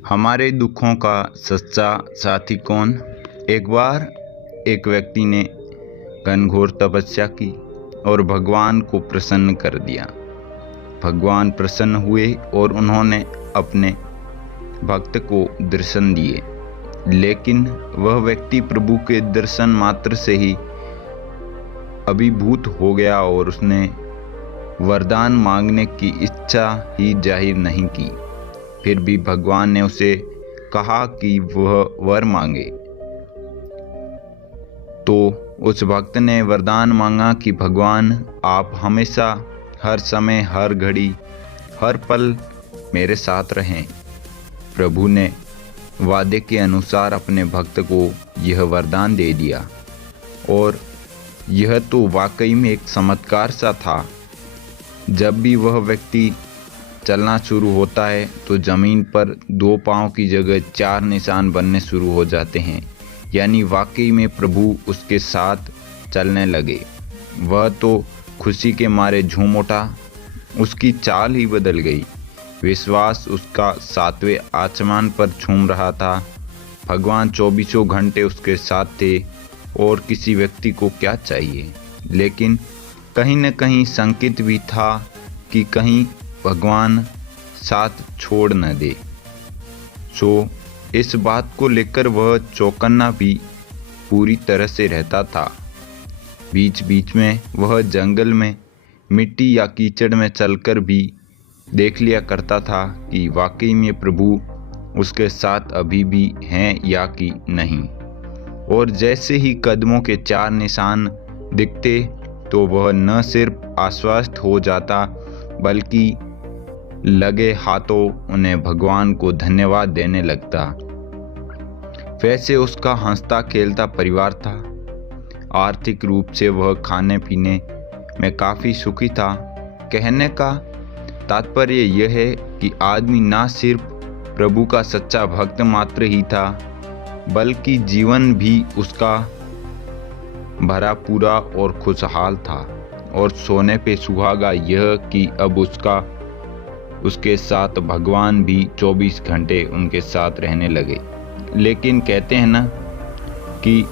हमारे दुखों का सच्चा साथी कौन? एक बार एक व्यक्ति ने घनघोर तपस्या की और भगवान को प्रसन्न कर दिया। भगवान प्रसन्न हुए और उन्होंने अपने भक्त को दर्शन दिए, लेकिन वह व्यक्ति प्रभु के दर्शन मात्र से ही अभिभूत हो गया और उसने वरदान मांगने की इच्छा ही जाहिर नहीं की। फिर भी भगवान ने उसे कहा कि वह वर मांगे, तो उस भक्त ने वरदान मांगा कि भगवान आप हमेशा, हर समय, हर घड़ी, हर पल मेरे साथ रहें। प्रभु ने वादे के अनुसार अपने भक्त को यह वरदान दे दिया और यह तो वाकई में एक चमत्कार सा था। जब भी वह व्यक्ति चलना शुरू होता है तो ज़मीन पर 2 पाँव की जगह 4 निशान बनने शुरू हो जाते हैं, यानी वाकई में प्रभु उसके साथ चलने लगे। वह तो खुशी के मारे झूम उठा, उसकी चाल ही बदल गई। विश्वास उसका 7वें आसमान पर झूम रहा था। भगवान 24 घंटे उसके साथ थे और किसी व्यक्ति को क्या चाहिए। लेकिन कहीं न कहीं संकेत भी था कि कहीं भगवान साथ छोड़ न दे। इस बात को लेकर वह चौकन्ना भी पूरी तरह से रहता था। बीच बीच में वह जंगल में मिट्टी या कीचड़ में चलकर भी देख लिया करता था कि वाकई में प्रभु उसके साथ अभी भी हैं या कि नहीं। और जैसे ही कदमों के 4 निशान दिखते तो वह न सिर्फ आश्वस्त हो जाता बल्कि लगे हाथों उन्हें भगवान को धन्यवाद देने लगता। वैसे उसका हंसता खेलता परिवार था। आर्थिक रूप से वह खाने पीने में काफ़ी सुखी था। कहने का तात्पर्य यह है कि आदमी ना सिर्फ प्रभु का सच्चा भक्त मात्र ही था, बल्कि जीवन भी उसका भरा पूरा और खुशहाल था। और सोने पे सुहागा यह कि अब उसके साथ भगवान भी 24 घंटे उनके साथ रहने लगे। लेकिन कहते हैं ना कि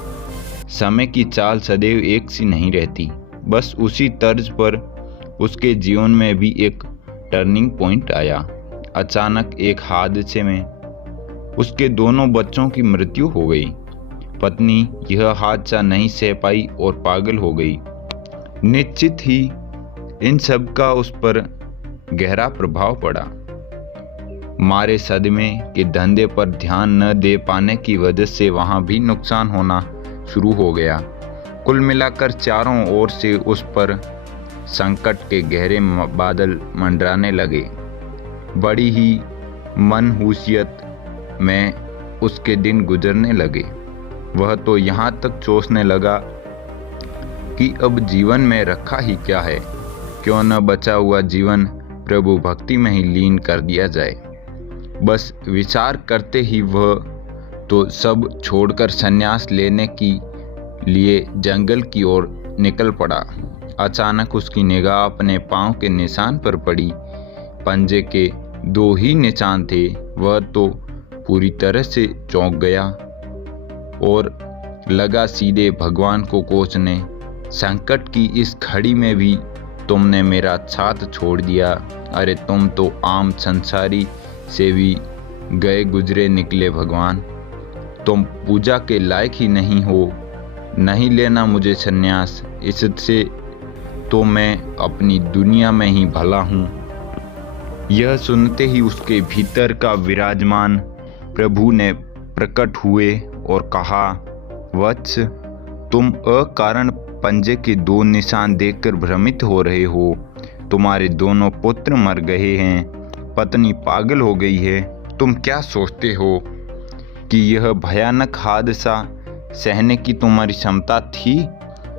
समय की चाल सदैव एक सी नहीं रहती। बस उसी तर्ज पर उसके जीवन में भी एक टर्निंग पॉइंट आया। अचानक एक हादसे में उसके दोनों बच्चों की मृत्यु हो गई। पत्नी यह हादसा नहीं सह पाई और पागल हो गई। निश्चित ही इन सब का उस पर गहरा प्रभाव पड़ा। मारे सदमे के धंधे पर ध्यान न दे पाने की वजह से वहां भी नुकसान होना शुरू हो गया। कुल मिलाकर चारों ओर से उस पर संकट के गहरे बादल मंडराने लगे। बड़ी ही मनहूसियत में उसके दिन गुजरने लगे। वह तो यहाँ तक सोचने लगा कि अब जीवन में रखा ही क्या है, क्यों न बचा हुआ जीवन प्रभु भक्ति में ही लीन कर दिया जाए। बस विचार करते ही वह तो सब छोड़कर संन्यास लेने के लिए जंगल की ओर निकल पड़ा। अचानक उसकी निगाह अपने पांव के निशान पर पड़ी। पंजे के 2 ही निशान थे। वह तो पूरी तरह से चौंक गया और लगा सीधे भगवान को कोसने। संकट की इस घड़ी में भी तुमने मेरा साथ छोड़ दिया। अरे तुम तो आम संसारी से भी गए गुजरे निकले भगवान। तुम पूजा के लायक ही नहीं हो। नहीं लेना मुझे संन्यास, इससे तो मैं अपनी दुनिया में ही भला हूँ। यह सुनते ही उसके भीतर का विराजमान प्रभु ने प्रकट हुए और कहा, वत्स, तुम अकारण पंजे के 2 निशान देखकर भ्रमित हो रहे हो। तुम्हारे दोनों पुत्र मर गए हैं, पत्नी पागल हो गई है। तुम क्या सोचते हो कि यह भयानक हादसा सहने की तुम्हारी क्षमता थी?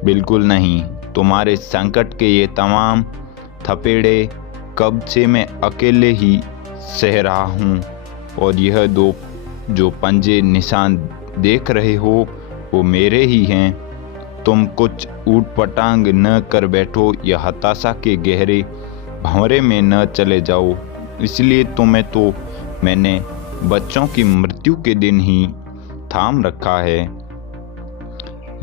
बिल्कुल नहीं। तुम्हारे संकट के ये तमाम थपेड़े कब से मैं अकेले ही सह रहा हूँ। और यह 2 जो पंजे निशान देख रहे हो वो मेरे ही हैं। तुम कुछ ऊट-पटांग न कर बैठो या हताशा के गहरे भंवरे में न चले जाओ। इसलिए तुम्हें तो मैंने बच्चों की मृत्यु के दिन ही थाम रखा है।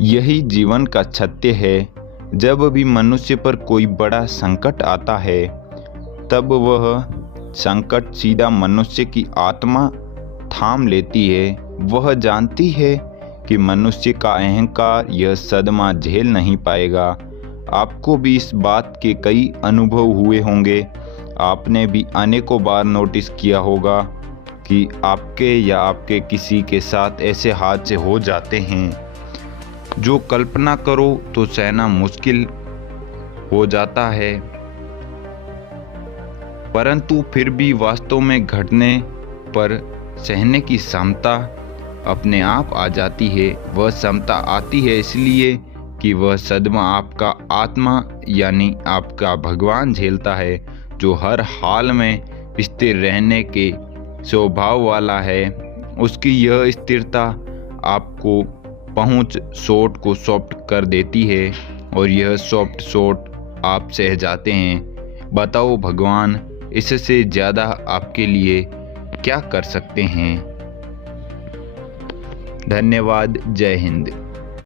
यही जीवन का सत्य है। जब भी मनुष्य पर कोई बड़ा संकट आता है, तब वह संकट सीधा मनुष्य की आत्मा थाम लेती है। वह जानती है कि मनुष्य का अहंकार यह सदमा झेल नहीं पाएगा। आपको भी इस बात के कई अनुभव हुए होंगे। आपने भी अनेकों बार नोटिस किया होगा कि आपके या आपके किसी के साथ ऐसे हादसे हो जाते हैं जो कल्पना करो तो सहना मुश्किल हो जाता है, परंतु फिर भी वास्तव में घटने पर सहने की क्षमता अपने आप आ जाती है। वह क्षमता आती है इसलिए कि वह सदमा आपका आत्मा यानी आपका भगवान झेलता है, जो हर हाल में स्थिर रहने के स्वभाव वाला है। उसकी यह स्थिरता आपको पहुंच सोट को सॉफ्ट कर देती है और यह सॉफ्ट सोट आप सह जाते हैं। बताओ भगवान इससे ज़्यादा आपके लिए क्या कर सकते हैं। धन्यवाद। जय हिंद।